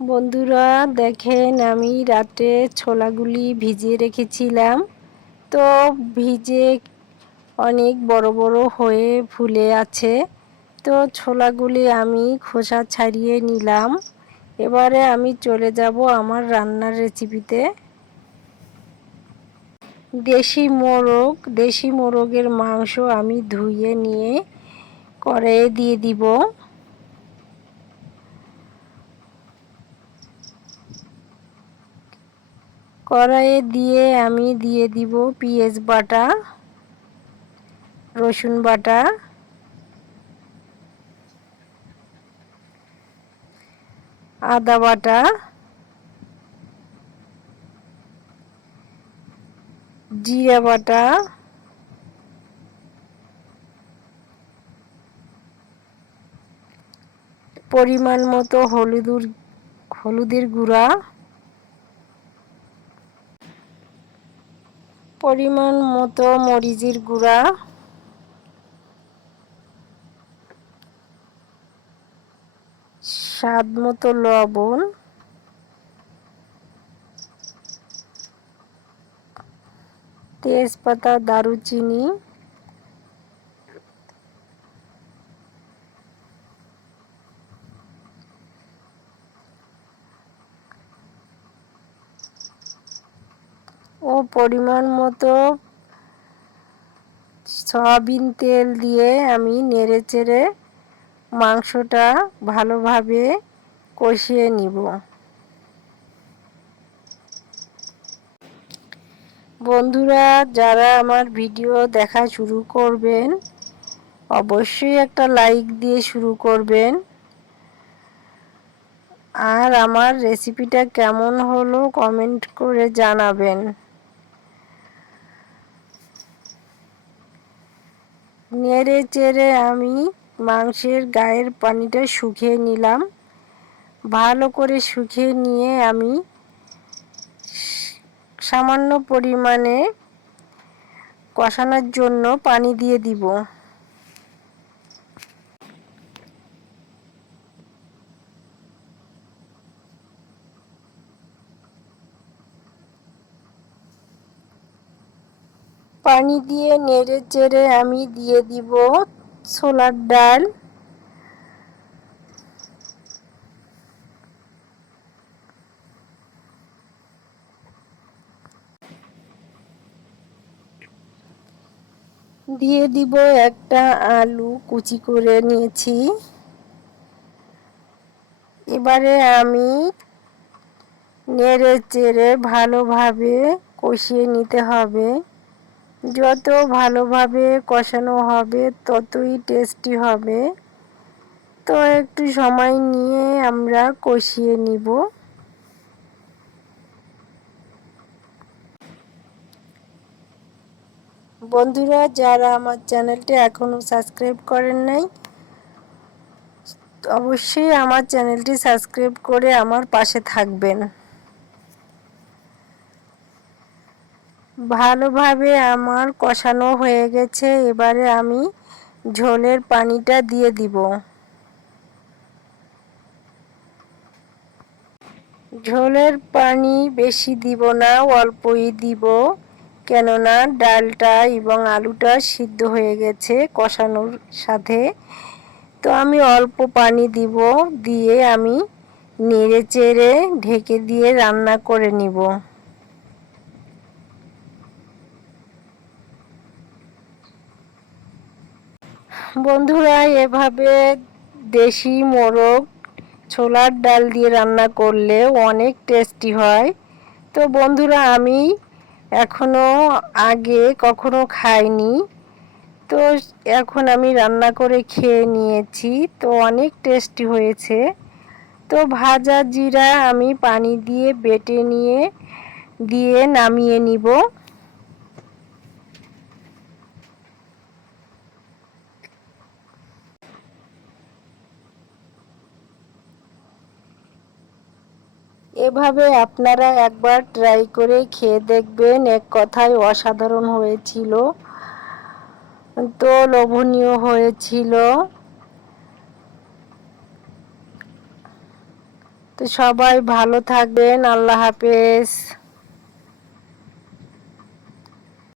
বন্ধুরা দেখেন, আমি রাতে ছোলাগুলি ভিজিয়ে রেখেছিলাম। তো ভিজে অনেক বড় বড় হয়ে ফুলে আছে। তো ছোলাগুলি আমি খোসা ছাড়িয়ে নিলাম। এবারে আমি চলে যাব আমার রান্নার রেসিপিতে। দেশি মোরগের মাংস আমি ধুয়ে নিয়ে কড়াইয়ে দিয়ে দিব। কড়াইয়ে দিয়ে আমি দিয়ে দিব পেঁয়াজ বাটা, রসুন বাটা, আদা বাটা, জিরা বাটা, পরিমাণ মতো হলুদের গুঁড়া, পরিমাণ মতো মরিচের গুঁড়া, স্বাদ মতো লবণ, তেজপাতা, দারুচিনি, ও পরিমাণ মতো সয়াবিন তেল দিয়ে আমি নেড়েচেড়ে মাংসটা ভালোভাবে কষিয়ে নিব। বন্ধুরা, যারা আমার ভিডিও দেখা শুরু করবেন অবশ্যই একটা লাইক দিয়ে শুরু করবেন। আর আমার রেসিপিটা কেমন হলো কমেন্ট করে জানাবেন। নেড়ে চেড়ে আমি মাংসের গায়ের পানিটা শুকিয়ে নিলাম। ভালো করে শুকিয়ে নিয়ে আমি সামান্য পরিমাণে কষানোর জন্য পানি দিয়ে দিব। পানি দিয়ে নেড়ে চেড়ে আমি দিয়ে দিব ছোলার ডাল। দিয়ে দিব একটা আলু কুচি করে নিয়েছি। এবারে আমি নেড়ে চেড়ে ভালোভাবে কষিয়ে নিতে হবে। যত ভালোভাবে কষানো হবে ততই টেস্টি হবে। তো একটু সময় নিয়ে আমরা কষিয়ে নিব। বন্ধুরা, যারা আমার চ্যানেলটি এখনও সাবস্ক্রাইব করেন নাই অবশ্যই আমার চ্যানেলটি সাবস্ক্রাইব করে আমার পাশে থাকবেন। ভালোভাবে আমার কষানো হয়ে গেছে। এবারে আমি ঝোলের পানিটা দিয়ে দিব। ঝোলের পানি বেশি দিব না, অল্পই দিব, কেননা ডালটা এবং আলুটা সিদ্ধ হয়ে গেছে কষানোর সাথে। তো আমি অল্প পানি দিব, দিয়ে আমি নেড়ে চেড়ে ঢেকে দিয়ে রান্না করে নিব। বন্ধুরা, এভাবে দেশি মোরগ ছোলার ডাল দিয়ে রান্না করলে অনেক টেস্টি হয়। তো বন্ধুরা, আমি আগে কখনো খাইনি। তো এখন আমি রান্না করে খেয়ে নিয়েছি। তো অনেক টেস্টি হয়েছে। তো ভাজা জিরা আমি পানি দিয়ে বেটে দিয়ে নামিয়ে নিব। এভাবে আপনারা একবার ট্রাই করে খেয়ে দেখবেন। এক কথায় অসাধারণ হয়েছিল। তো লোভনীয় হয়েছিল। তো সবাই ভালো থাকবেন। আল্লাহ হাফেজ।